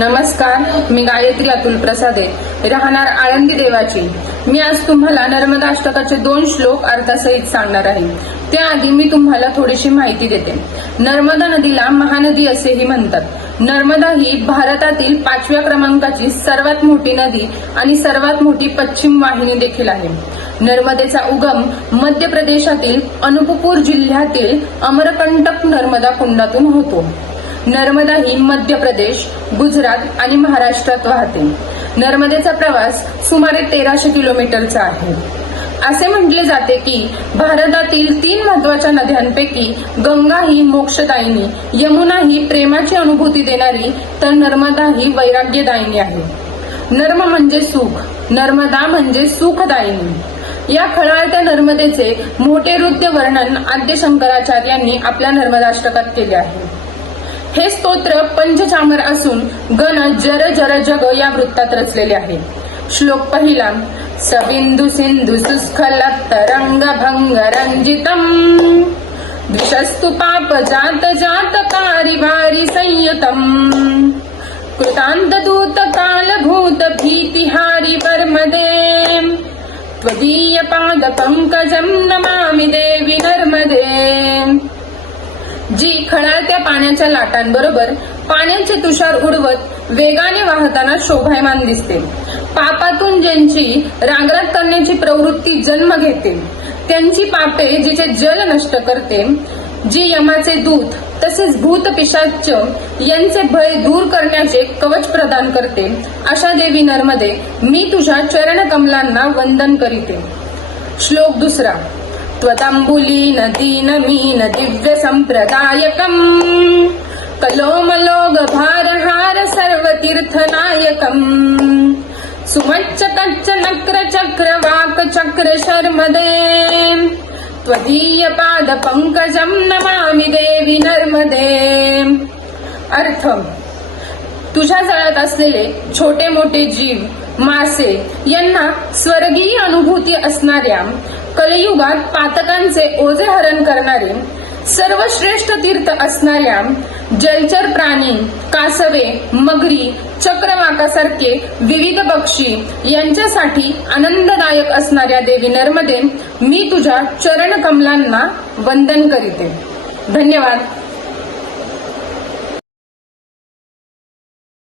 नमस्कार मी गायत्री अतुल प्रसादे राहणार आळंदी देवाची. मी आज तुम्हाला नर्मदा अष्टकाचे दोन श्लोक अर्थासहित सांगणार आहे. त्याआधी मी तुम्हाला थोडीशी माहिती देते. नर्मदा नदीला महानदी असेही म्हणतात. नर्मदा ही भारतातील पाचव्या क्रमांकाची सर्वात मोठी नदी आणि सर्वात मोठी पश्चिम वाहिनी देखील आहे. नर्मदेचा उगम मध्य प्रदेशातील अनुपपूर जिल्ह्यातील अमरकंटक नर्मदा कुंडातून होतो. नर्मदा ही मध्य प्रदेश गुजरात आणि महाराष्ट्रात वाहते. नर्मदेचा प्रवास सुमारे तेराशे किलोमीटरचा आहे. असे म्हटले जाते की भारतातील तीन महत्त्वाच्या नद्यांपैकी गंगा ही मोक्षदायिनी यमुना ही प्रेमाची अनुभूती देणारी तर नर्मदा ही वैराग्यदायिनी आहे. नर्म म्हणजे सुख नर्मदा म्हणजे सुखदायिनी. या खळाळत्या नर्मदेचे मोठे नृत्य वर्णन आद्य शंकराचार्यांनी आपल्या नर्मदाष्टकात केले आहे. हे स्तोत्र पंचचामर असून गण जर जर जग या वृत्तात रचलेले आहे. श्लोक पहिला सबिंदु सिंधु सुस्खल तरंग भंग रंजितम. द्विषस्तु पाप जात जात वारी संयतम. कृतांत दूत काल भूत भीतिहारी वर्मदे. त्वदीय पाद पंकजम नमामि देवी नर्मदे. खणाळत्या पाण्याच्या लाटांबरोबर पाण्याचे तुषार उडवत वेगाने वाहताना शोभायमान दिसते. पापातून ज्यांची रांगरात करण्याची प्रवृत्ती जन्म घेते त्यांची पापे जिचे जल नष्ट करते जी यमाचे दूत तसेच भूत पिशाच यांचे भय दूर करण्याचे कवच प्रदान करते अशा देवी नर्मदे मी तुझ्या चरण कमलांना वंदन करीते. श्लोक दुसरा. त्वदम्बुलीनदीनमीन दिव्यसम्प्रदायकम् कलोमलोगभारहार सर्वतीर्थनायकम्। सुमच्च कच्च नक्र चक्र नमामि देवी नर्मदे। अर्थम् तुझ्या जळात असलेले छोटे मोठे जीव मासे यांना स्वर्गीय अनुभूती असणाऱ्या कलियुगात पातकांचे ओझे हरण करणारे सर्वश्रेष्ठ तीर्थ असणाऱ्या जलचर प्राणी कासवे मगरी चक्रवाकासारखे विविध पक्षी यांच्यासाठी आनंददायक असणाऱ्या देवी नर्मदे मी तुझ्या चरण कमलांना वंदन करीते. धन्यवाद.